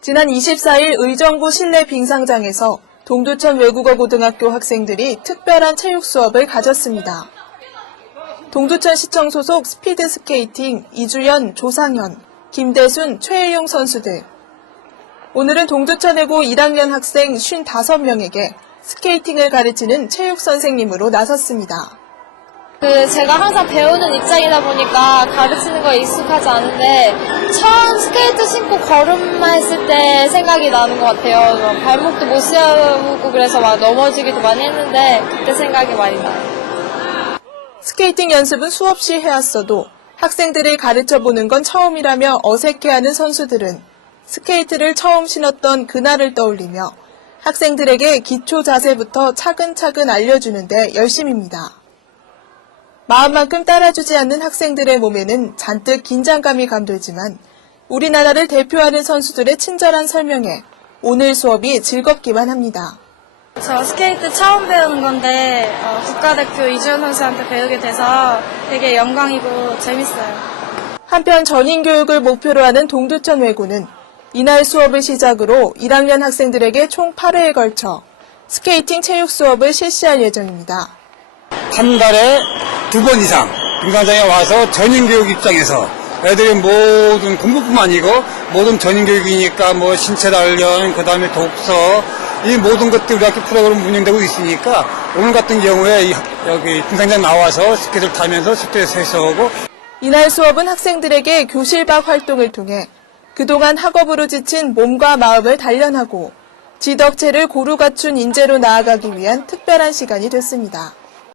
지난 24일 의정부 실내 빙상장에서 동두천 외국어 고등학교 학생들이 특별한 체육 수업을 가졌습니다. 동두천 시청 소속 스피드 스케이팅 이주연, 조상현, 김대순, 최일용 선수들. 오늘은 동두천외고 1학년 학생 55명에게 스케이팅을 가르치는 체육 선생님으로 나섰습니다. 그 제가 항상 배우는 입장이다 보니까 가르치는 거에 익숙하지 않은데 처음 스케이트 신고 걸음만 했을 때 생각이 나는 것 같아요. 막 발목도 못 세우고 그래서 막 넘어지기도 많이 했는데 그때 생각이 많이 나요. 스케이팅 연습은 수없이 해왔어도 학생들을 가르쳐 보는 건 처음이라며 어색해하는 선수들은 스케이트를 처음 신었던 그날을 떠올리며 학생들에게 기초 자세부터 차근차근 알려주는데 열심입니다. 마음만큼 따라주지 않는 학생들의 몸에는 잔뜩 긴장감이 감돌지만 우리나라를 대표하는 선수들의 친절한 설명에 오늘 수업이 즐겁기만 합니다. 저 스케이트 처음 배우는 건데 어, 국가대표 이주연 선수한테 배우게 돼서 되게 영광이고 재밌어요. 한편 전인 교육을 목표로 하는 동두천 외고는 이날 수업을 시작으로 1학년 학생들에게 총 8회에 걸쳐 스케이팅 체육 수업을 실시할 예정입니다. 한 달에 두 번 이상 등산장에 와서 전인 교육 입장에서 애들이 모든 공부뿐만 아니고 모든 전인교육이니까 뭐 신체 단련, 그 다음에 독서 이 모든 것들이 우리 학교 프로그램 운영되고 있으니까 오늘 같은 경우에 여기 등산장 나와서 스케이트를 타면서 스트레스 해소하고 이날 수업은 학생들에게 교실 밖 활동을 통해 그동안 학업으로 지친 몸과 마음을 단련하고 지덕체를 고루 갖춘 인재로 나아가기 위한 특별한 시간이 됐습니다.